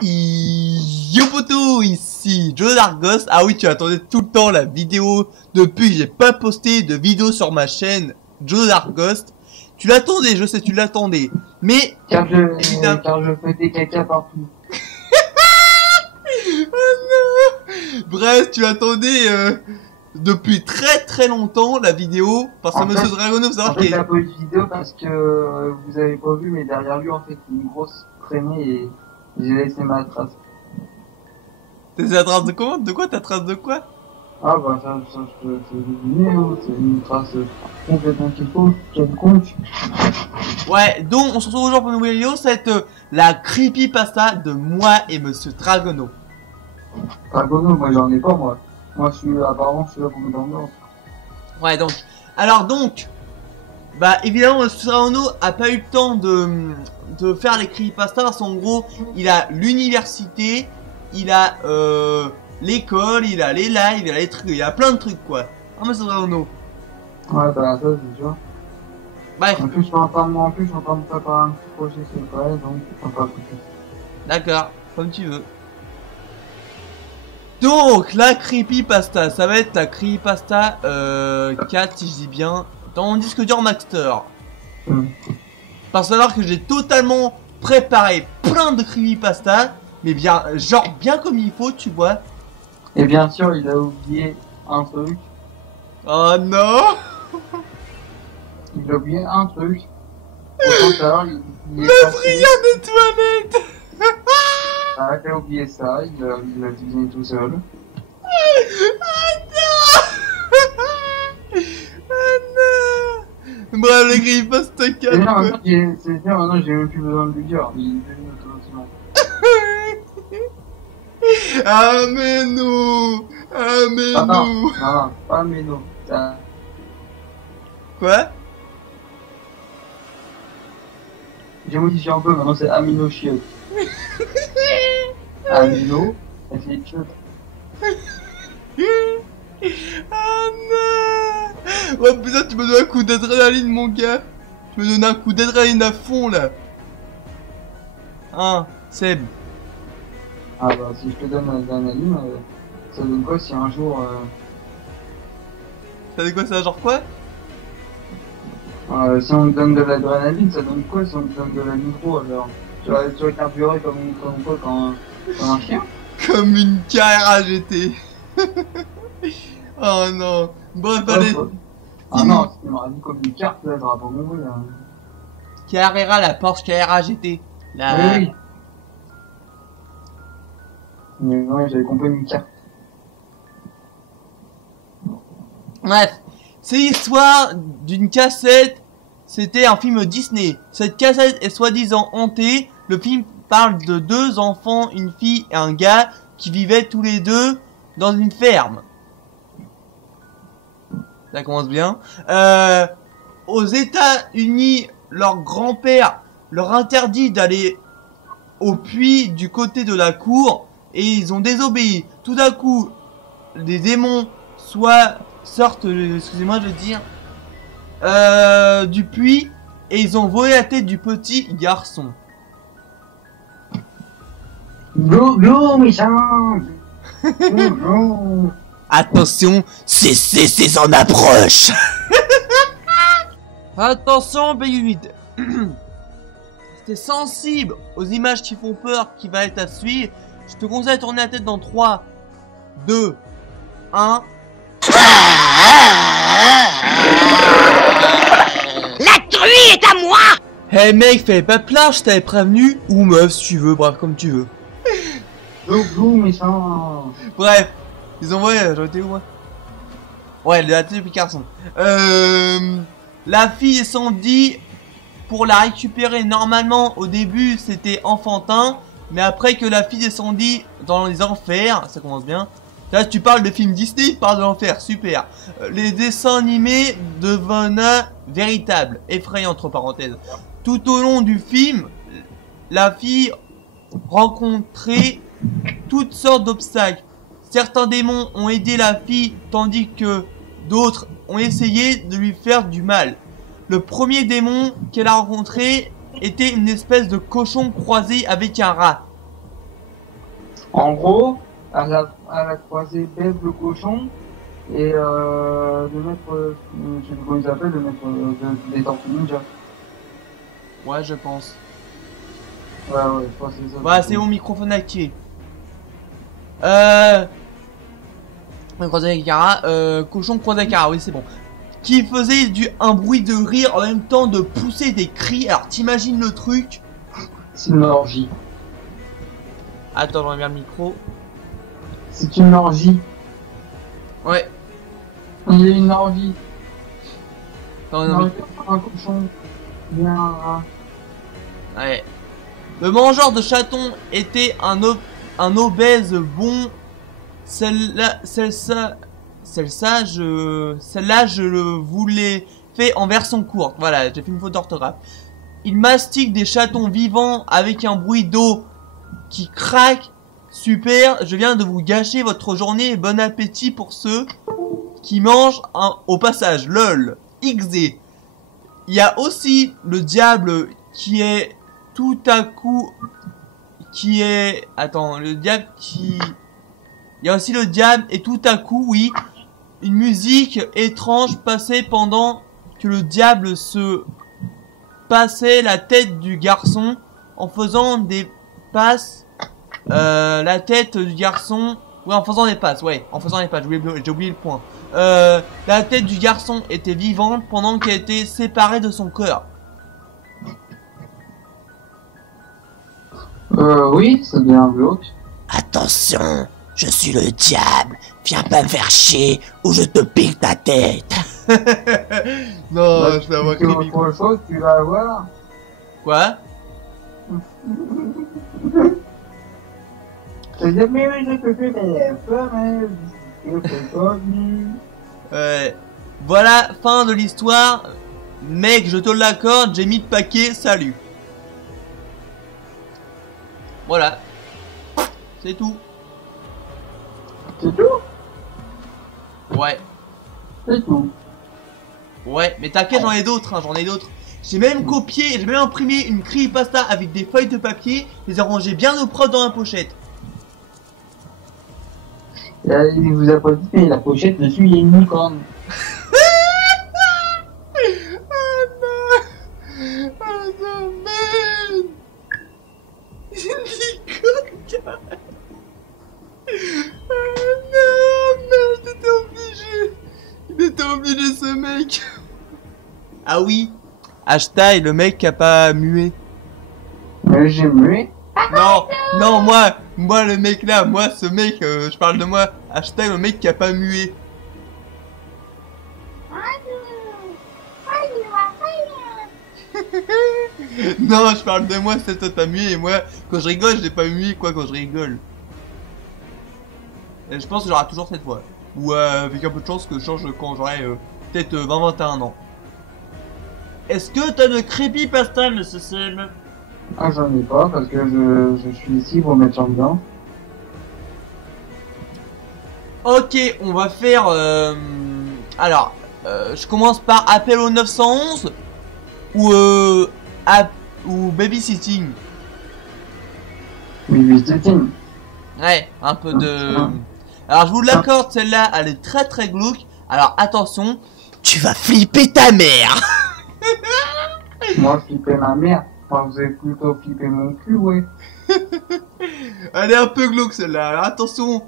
Yo poto, ici Joe Dargos. Ah oui, tu attendais tout le temps la vidéo. Depuis, j'ai pas posté de vidéo sur ma chaîne Joe Dargos. Tu l'attendais, je sais, tu l'attendais. Mais car je fais des caca partout. Oh non. Bref, tu attendais depuis très longtemps la vidéo. Parce que Monsieur Dragonov, ça En fait, j'ai pas eu de vidéo parce que vous avez pas vu, mais derrière lui, en fait, une grosse traînée et j'ai laissé ma trace. T'as la trace de comment? De quoi? Ta trace de quoi? Ah bah ça je te dis, c'est une trace complètement quelconque. Ouais, donc on se retrouve aujourd'hui pour une nouvelle vidéo, c'est la creepypasta de moi et Monsieur Dragono. Dragono, moi j'en ai pas moi. Moi je suis apparemment je suis là pour me dormir. Ouais donc, alors donc, bah évidemment Monsieur Dragono a pas eu le temps de faire les creepypastas parce qu'en gros il a l'université, il a l'école, il a les lives, il a les trucs, il a plein de trucs quoi. Hein Monsieur Dragono? Ouais bah ça c'est sûr. Bref. En plus je suis en train de me préparer un petit projet sur le palais, donc je pas foutu. D'accord, comme tu veux. Donc, la creepypasta, ça va être la creepypasta 4, si je dis bien, dans mon disque dur master. Parce savoir que j'ai totalement préparé plein de creepypasta, mais bien, genre bien comme il faut, tu vois. Et bien sûr, il a oublié un truc. Oh non. Il a oublié un truc. Pourtant, tout à l'heure, il est Le brillant des toilettes. Ah, il a oublié ça, il a deviné tout seul. Bref, les creepypasta 4. C'est bien, maintenant j'ai même plus besoin de lui dire, il est devenu automatiquement. Ah mais non. Ah mais Ah, non. Non, pas mais non. Quoi? J'ai modifié un peu, maintenant c'est Amino Chiotte. Amino, elle fait des chiottes. Ah non. Oh putain, tu me donnes un coup d'adrénaline mon gars. Tu me donnes un coup d'adrénaline à fond là. Hein, Seb. Ah bah si je te donne l'adrénaline, ça donne quoi si un jour... Ça dit quoi ça, genre quoi? si on te donne de l'adrénaline, ça donne quoi si on te donne de la nitro alors? Tu vas carburer comme quoi comme un chien? Comme une KRAGT. Oh non. Bref, allez. Ah non, tu m'aurais dit comme une carte là, j'aurais pas compris. Carrera, la Porsche KRAGT. La... Oui. Mais ouais, j'avais compris une carte. Bref. C'est l'histoire d'une cassette. C'était un film Disney. Cette cassette est soi-disant hantée. Le film parle de deux enfants, une fille et un gars qui vivaient tous les deux dans une ferme. Ça commence bien. Aux États-Unis, leur grand-père leur interdit d'aller au puits du côté de la cour et ils ont désobéi. Tout d'un coup, des démons sortent, excusez-moi de le dire, du puits et ils ont volé la tête du petit garçon. Go, méchant. Go. Attention, c'est en approche. Attention, B8. T'es sensible aux images qui font peur qui va être à suivre. Je te conseille de tourner la tête dans 3, 2, 1. La truie est à moi! Hey mec, fais pas peur, je t'avais prévenu. Ou meuf, si tu veux, bref, comme tu veux. Go, méchant. Bref, ils ont envoyé, j'en étais où moi? Ouais, la tête du garçon. La fille Sandy, pour la récupérer, normalement, au début, c'était enfantin. Mais après que la fille descendit dans les enfers, ça commence bien. Là, tu parles de films Disney, tu parles de l'enfer, super. Les dessins animés devenaient véritables, effrayants entre parenthèses. Tout au long du film, la fille rencontrait toutes sortes d'obstacles. Certains démons ont aidé la fille, tandis que d'autres ont essayé de lui faire du mal. Le premier démon qu'elle a rencontré était une espèce de cochon croisé avec un rat. En gros, elle a croisé Bev le cochon et le maître, je sais plus comment il s'appelle, le maître des Tortues Ninja. Ouais, je pense. Ouais, je crois que c'est ça. Voilà, c'est mon microphone activé. Cochon Croisakara, oui, c'est bon. Qui faisait un bruit de rire en même temps de pousser des cris. Alors, t'imagines le truc? C'est une orgie. Attends, je reviens le micro. C'est une orgie. Ouais. Il y a une orgie. Attends, Une non, orgie pour un cochon. Bien un rat. ouais. Le mangeur de chatons était un obèse bon. Celle-là, je le voulais fait en version courte. Voilà, j'ai fait une faute d'orthographe. Il mastique des chatons vivants avec un bruit d'eau qui craque. Super, je viens de vous gâcher votre journée. Bon appétit pour ceux qui mangent au passage. LOL. XD. Il y a aussi le diable qui est tout à coup... Qui est... Attends, le diable qui... Il y a aussi le diable et tout à coup, oui, une musique étrange passait pendant que le diable se passait la tête du garçon en faisant des passes. La tête du garçon... Ouais, en faisant des passes, ouais, en faisant des passes, j'ai oublié le point. La tête du garçon était vivante pendant qu'elle était séparée de son cœur. Oui, ça devient glauque. Attention, je suis le diable. Viens pas me faire chier ou je te pique ta tête. Non, Bah, je vais avoir si tu crédit. autre chose, tu vas avoir. Quoi? Je dis, mais oui, je te fais des peurs, mais je fais pas. Voilà, fin de l'histoire. Mec, je te l'accorde, j'ai mis de paquet, salut. Voilà. C'est tout. C'est tout? Ouais. C'est tout. Ouais, mais t'inquiète, j'en ai d'autres, hein, j'en ai d'autres. J'ai même copié, j'ai même imprimé une creepypasta avec des feuilles de papier, les ai rangées bien au propre dans la pochette. Il vous a pas dit, mais la pochette dessus, il y a une licorne. Oh non, man. Licorne. Oh non, man, t'étais obligé. Il était obligé, ce mec. Ah oui. Hashtag le mec qui a pas mué. Mais j'ai mué. Non, non, moi le mec là, moi ce mec, je parle de moi. Hashtag le mec qui a pas mué. Non, je parle de moi, c'est toi t'as mué et moi, quand je rigole, j'ai pas mué quoi quand je rigole. Et je pense que j'aurai toujours cette voix. Ou avec un peu de chance que je change quand j'aurai peut-être 20-21 ans. Est-ce que t'as de creepypasta, monsieur Sam? Ah, j'en ai pas, parce que je suis ici pour mettre en dedans. Ok, on va faire... Alors, je commence par appel au 911 ou babysitting. Babysitting. Ouais, un peu de... Alors, je vous l'accorde, celle-là, elle est très très glauque. Alors, attention, tu vas flipper ta mère. Moi, flipper ma mère. Enfin, vous avez plutôt flippé mon cul, ouais. Elle est un peu glauque, celle-là. Alors, attention.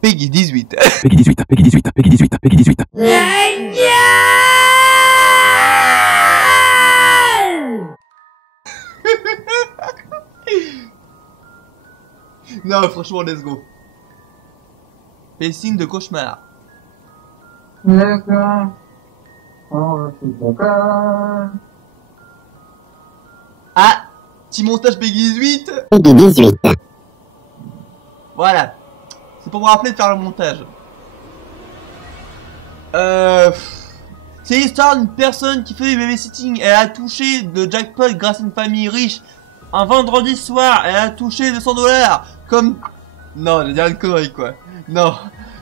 Peggy 18. Peggy 18, Peggy 18, Peggy 18, Peggy 18. Non, franchement, let's go. Fais signe de cauchemar. D'accord. Oh, c'est d'accord. Ah, petit montage Peggy 18. Peggy 18. Voilà. C'est pour me rappeler de faire le montage. C'est l'histoire d'une personne qui fait du babysitting. Elle a touché le jackpot grâce à une famille riche. Un vendredi soir, elle a touché 200 $. Comme... Non, j'ai dit une connerie, quoi. Non.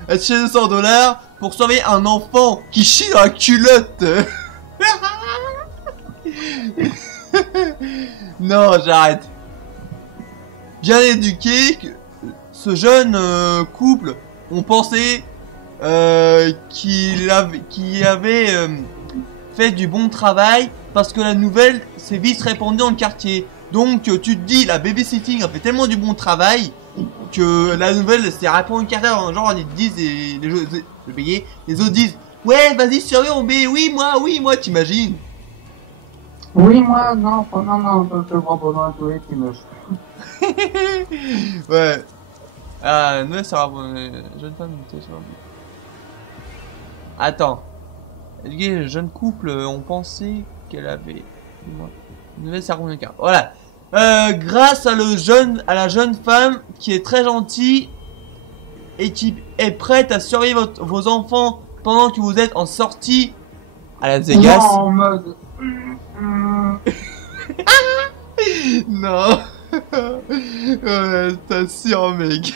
Elle a touché 200 $ pour sauver un enfant qui chie dans la culotte. Non, j'arrête. Bien éduqué, ce jeune couple, on pensait qu'il avait fait du bon travail parce que la nouvelle s'est vite répandue dans le quartier. Donc tu te dis, la babysitting a fait tellement du bon travail que la nouvelle s'est répandue dans le quartier. Genre ils disent, et les autres disent, ouais vas-y surveille on B, oui moi, t'imagines? Oui, moi, non, je te prends pendant un toilette, il me... Ouais. Ah, nouvelle Sarah, jeune femme, attends. Les jeunes couples ont pensé qu'elle avait une nouvelle Sarah. Voilà. Grâce à la jeune femme qui est très gentille et qui est prête à surveiller vos enfants pendant que vous êtes en sortie à Las Vegas. Non, en mode... Non. Ouais, t'assures mec.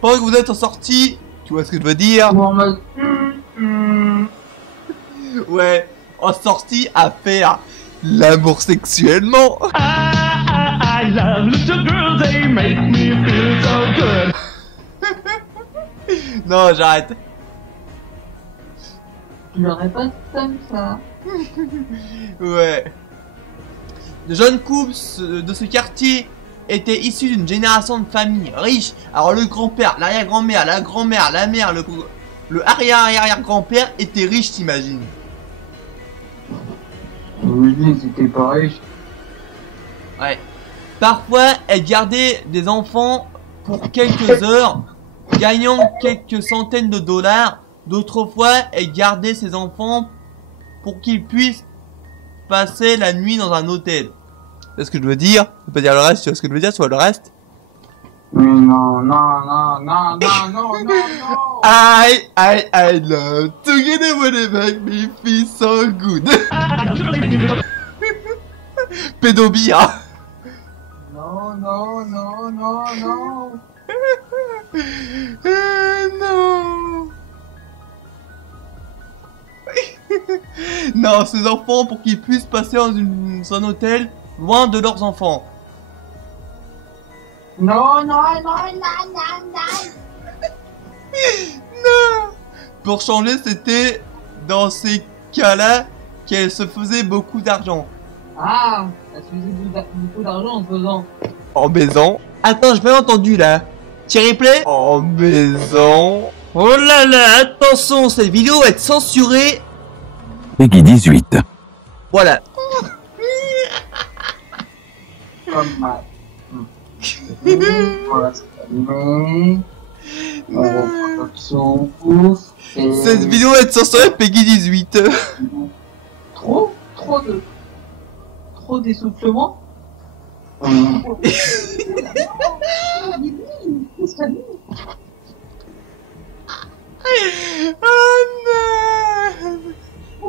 Pendant que vous êtes en sortie, tu vois ce que je veux dire? En mode... Ouais, en sortie à faire l'amour sexuellement. I love little girls, they make me feel so good. Non, j'arrête. Tu l'aurais pas comme ça. Ouais. Le jeune couple de ce quartier était issu d'une génération de famille riche. Alors le grand-père, l'arrière-grand-mère, la grand-mère, la mère, le arrière-arrière-grand-père était riche, t'imagines? Oui, c'était pas riche. Ouais. Parfois, elle gardait des enfants pour quelques heures, gagnant quelques centaines de dollars. D'autres fois, elle gardait ses enfants pour qu'ils puissent passer la nuit dans un hôtel. C'est ce que je veux dire. Je peux pas dire le reste, tu vois ce que je veux dire, tu vois le reste. Mais non. I love together when they make me feel so good. Pédobia. Non. Non. Non, ces enfants pour qu'ils puissent passer dans un hôtel loin de leurs enfants. Non. Non. Pour changer, c'était dans ces cas-là qu'elle se faisait beaucoup d'argent. Ah, elle se faisait beaucoup d'argent en faisant. En baisant. Attends, j'ai pas entendu là. Thierry Play. En baisant. Oh là là, attention, cette vidéo va être censurée. Peggy 18. Voilà. Comme ma... Voilà, c'est allumé. On reprend notre souffle. Cette vidéo va être censurée Peggy 18. Trop d'essoufflement. Oh non.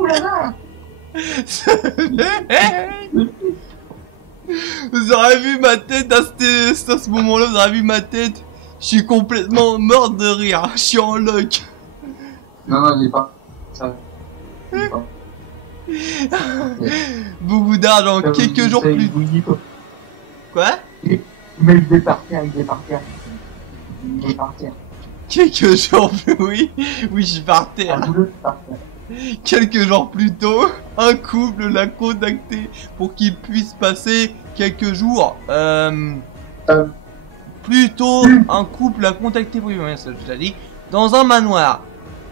Oh là là. Vous aurez vu ma tête à ce moment-là, vous aurez vu ma tête. Je suis complètement mort de rire. Je suis en lock. Non, il est pas. Ça. Beaucoup d'argent, quelques jours plus. Quoi? Mais il est parti. Quelques jours plus, oui, je suis par terre. Quelques jours plus tôt, un couple l'a contacté pour qu'il puisse passer quelques jours. Plutôt, un couple l'a contacté pour ça je l'ai dit, dans un manoir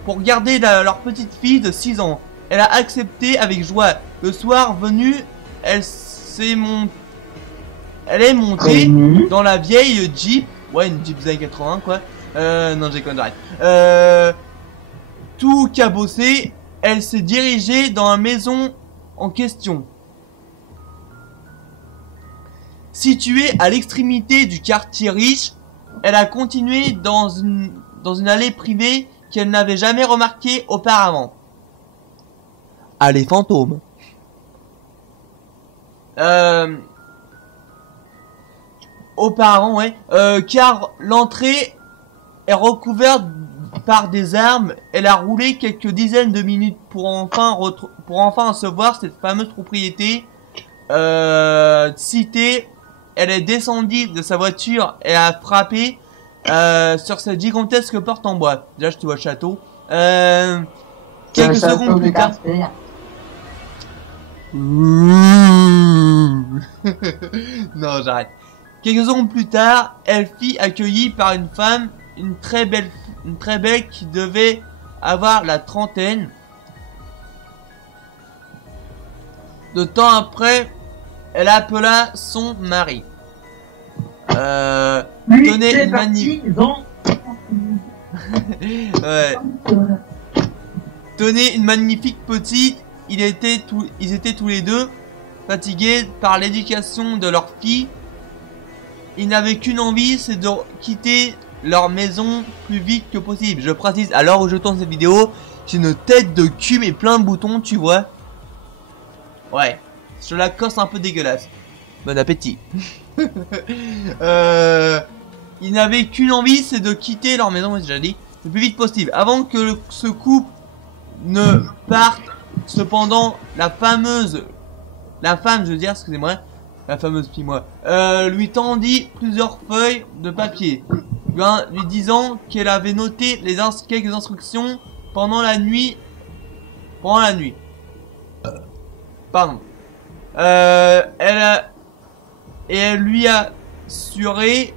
pour garder leur petite fille de 6 ans. Elle a accepté avec joie. Le soir venu, elle est montée dans la vieille Jeep. Ouais, une Jeep des années 80 quoi. Non, j'ai connu, arrête. Tout cabossé, elle s'est dirigée dans la maison en question. Située à l'extrémité du quartier riche, elle a continué dans une allée privée qu'elle n'avait jamais remarquée auparavant. Allée fantôme. Auparavant, ouais. Car l'entrée est recouverte par des arbres. Elle a roulé quelques dizaines de minutes pour enfin recevoir cette fameuse propriété citée elle est descendue de sa voiture et a frappé sur cette gigantesque porte en bois. Déjà, je te vois le château. Quelques secondes plus tard. Non, j'arrête. Quelques secondes plus tard, elle fut accueillie par une femme, une très belle qui devait avoir la trentaine. De temps après, elle appela son mari. Tenait une magnifique. Ouais. Tenait une magnifique petite. Ils étaient tous les deux fatigués par l'éducation de leur fille. Ils n'avaient qu'une envie, c'est de quitter leur maison plus vite que possible. Je précise, à l'heure où je tourne cette vidéo, j'ai une tête de cul et plein de boutons, tu vois. Ouais, je la cosse un peu dégueulasse. Bon appétit. Ils n'avaient qu'une envie, c'est de quitter leur maison, j'ai déjà dit, le plus vite possible. Avant que ce couple ne parte, cependant, la femme, je veux dire, excusez-moi, la fameuse fille-moi, lui tendit plusieurs feuilles de papier, lui disant qu'elle avait noté quelques instructions pendant la nuit. Pardon. Elle lui a assuré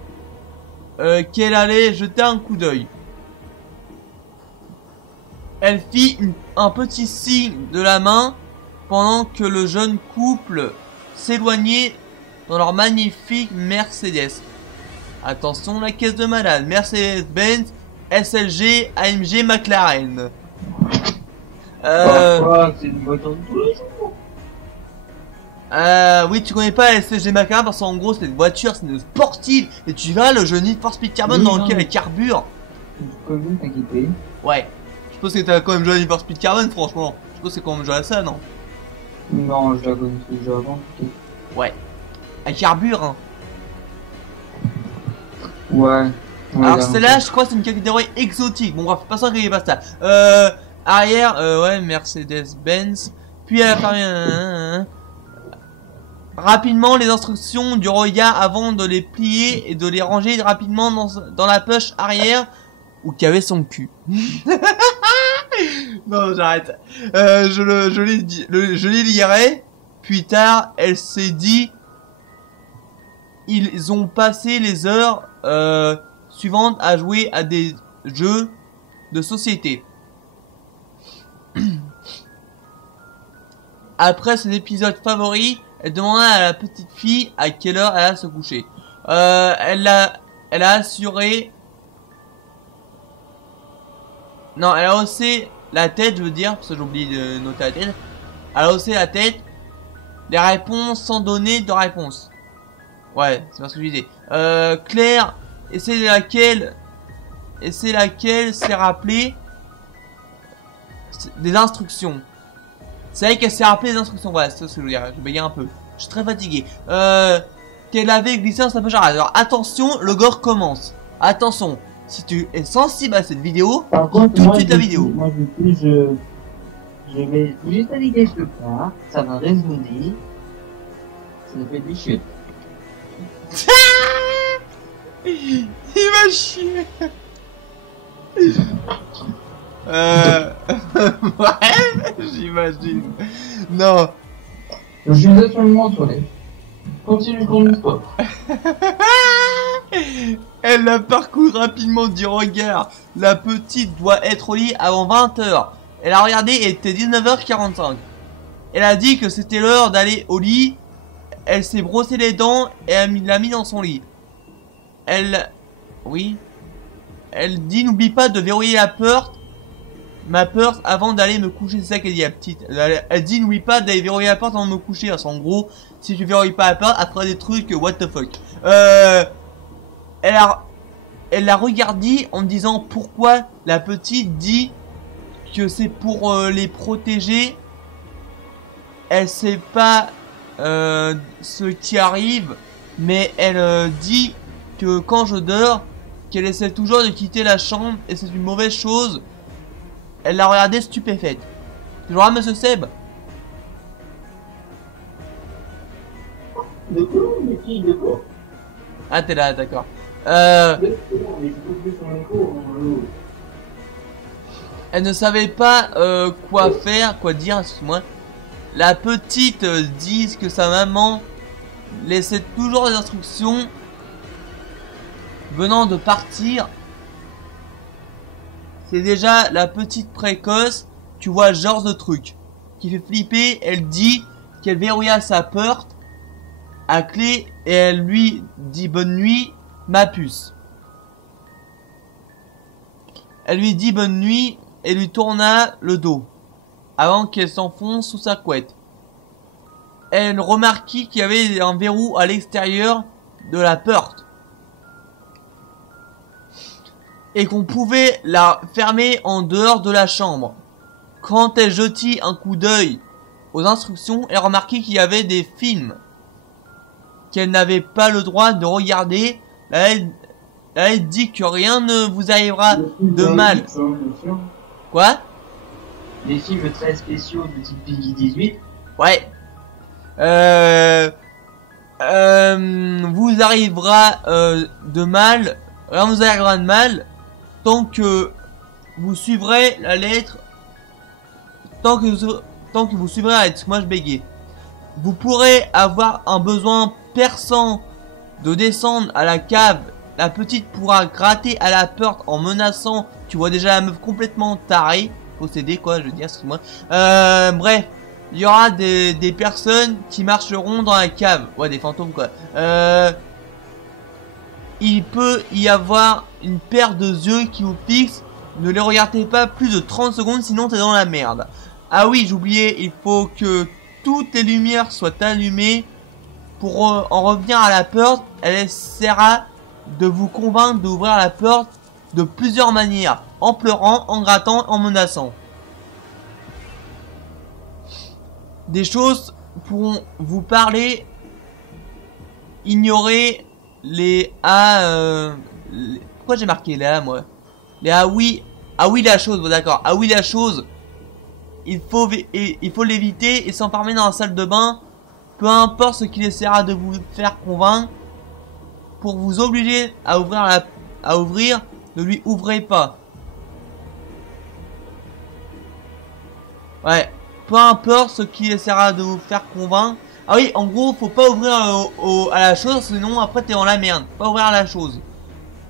qu'elle allait jeter un coup d'œil. Elle fit un petit signe de la main pendant que le jeune couple s'éloignait dans leur magnifique Mercedes. Attention, la caisse de malade. Mercedes-Benz, SLG, AMG, McLaren. C'est une voiture de tous les jours. Oui, tu connais pas la SLG McLaren parce qu'en gros, c'est une voiture, c'est une sportive. Et tu verras le jeu Need for Speed Carbon dans lequel elle carbure. Ouais. Je pense que t'as quand même joué à Need for Speed Carbon, franchement. Je pense que c'est quand même joué à ça, non? Non, je la connaissais déjà avant. Ouais. Elle carbure, hein. Ouais. Alors celle-là, je crois que c'est une catégorie exotique. Bon bref, passons à qu'il pas ça. Arrière, ouais, Mercedes-Benz. Puis elle a parlé... rapidement les instructions du regard avant de les plier et de les ranger rapidement dans la poche arrière où qu'il y avait son cul. Non, j'arrête. Je les lirai. Plus tard, elle s'est dit... Ils ont passé les heures suivantes à jouer à des jeux de société. Après cet épisode favori, elle demanda à la petite fille à quelle heure elle allait se coucher. Elle a assuré... Non, elle a haussé la tête, je veux dire, parce que j'ai oublié de noter la tête. Elle a haussé la tête. Les réponses sans donner de réponse. Ouais, c'est pas ce que je disais. Claire, et c'est laquelle s'est rappelé des instructions. C'est vrai qu'elle s'est rappelé des instructions. Voilà, c'est ce que je veux dire. Je bégaye un peu. Je suis très fatigué. Qu'elle avait glissé dans sa poche. Alors attention, le gore commence. Attention, si tu es sensible à cette vidéo, par contre, tout de suite la vidéo. Moi, je vais juste allumer ce plat. Ça va résonner. Ça fait des chutes. Il va chier. Ouais, j'imagine. Non. Je suis absolument sur les. Continue ton histoire. Elle la parcourt rapidement du regard. La petite doit être au lit avant 20 h. Elle a regardé et il était 19h45. Elle a dit que c'était l'heure d'aller au lit. Elle s'est brossé les dents et elle l'a mis dans son lit. Oui. Elle dit n'oublie pas de verrouiller ma porte avant d'aller me coucher. C'est ça qu'elle dit la petite. Elle dit n'oublie pas d'aller verrouiller la porte avant de me coucher. Parce qu'en gros, si tu verrouilles pas la porte, elle fera des trucs what the fuck. Elle l'a regardé en disant pourquoi la petite dit que c'est pour les protéger. Elle sait pas ce qui arrive, mais elle dit que quand je dors, qu'elle essaie toujours de quitter la chambre et c'est une mauvaise chose. Elle l'a regardé stupéfaite. Toujours là, monsieur Seb? De quoi? Ah, t'es là, d'accord. Elle ne savait pas quoi faire, quoi dire, excuse-moi. La petite dit que sa maman laissait toujours des instructions venant de partir. C'est déjà la petite précoce, tu vois, genre de truc qui fait flipper. Elle dit qu'elle verrouilla sa porte à clé et elle lui dit bonne nuit, ma puce. Elle lui dit bonne nuit et lui tourna le dos avant qu'elle s'enfonce sous sa couette. Elle remarquit qu'il y avait un verrou à l'extérieur de la porte et qu'on pouvait la fermer en dehors de la chambre. Quand elle jetit un coup d'œil aux instructions, elle remarquit qu'il y avait des films qu'elle n'avait pas le droit de regarder. Elle dit que rien ne vous arrivera de mal. Quoi? Les films très spéciaux de type Peggy 18. Ouais. Vous arrivera de mal. Rien vous arrivera de mal tant que vous suivrez la lettre. Tant que vous suivrez la lettre. Moi je bégayais. Vous pourrez avoir un besoin perçant de descendre à la cave. La petite pourra gratter à la porte en menaçant. Tu vois déjà la meuf complètement tarée. Possédée quoi, je veux dire, excuse-moi. Bref, il y aura des personnes qui marcheront dans la cave. Ouais, des fantômes quoi. Il peut y avoir une paire de yeux qui vous fixent. Ne les regardez pas plus de 30 secondes, sinon t'es dans la merde. Ah oui, j'oubliais, il faut que toutes les lumières soient allumées. Pour en revenir à la porte, elle essaiera de vous convaincre d'ouvrir la porte de plusieurs manières. En pleurant, en grattant, en menaçant. Des choses pourront vous parler. Ignorez les A. Pourquoi j'ai marqué les A moi? Les A oui. Ah oui la chose, bon, d'accord. Ah oui la chose. Il faut l'éviter et s'enfermer dans la salle de bain. Peu importe ce qu'il essaiera de vous faire convaincre. Pour vous obliger à ouvrir, ne lui ouvrez pas. Ouais, peu importe ce qu'il essaiera de vous faire convaincre. Ah oui, en gros, faut pas ouvrir à la chose, sinon après t'es dans la merde. Pas ouvrir à la chose.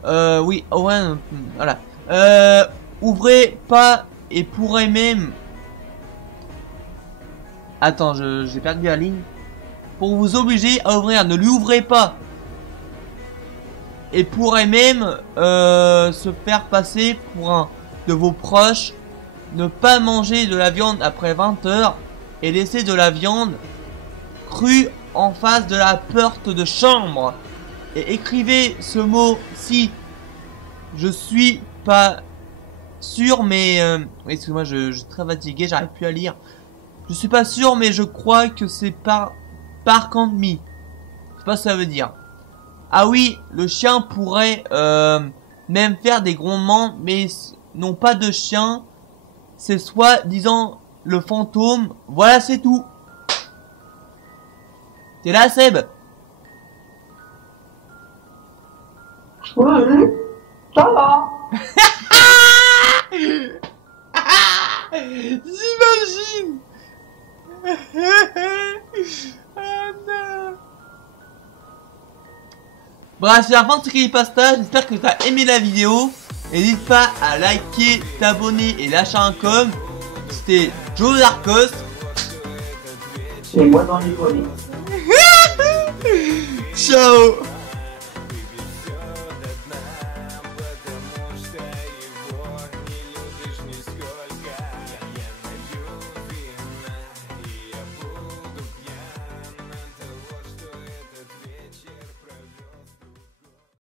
Oui, ouais, voilà. Ouvrez pas et pourrez même... Attends, j'ai perdu la ligne. Pour vous obliger à ouvrir, ne lui ouvrez pas. Et pourrait même se faire passer pour un de vos proches. Ne pas manger de la viande après 20 heures et laisser de la viande crue en face de la porte de chambre. Et écrivez ce mot si je suis pas sûr mais... oui, excuse-moi, je suis très fatigué, j'arrive plus à lire. Je suis pas sûr mais je crois que c'est par contre me. Je sais pas ce que ça veut dire. Ah oui, le chien pourrait même faire des grondements, mais non pas de chien. C'est soi-disant le fantôme. Voilà, c'est tout. T'es là, Seb? Ouais, ça va. J'imagine. Oh non. Bref, c'est la fin de ce creepypasta. J'espère que tu as aimé la vidéo. N'hésite pas à liker, t'abonner et lâcher un com. C'était Joe Darkos. C'est moi dans les volets. Ciao.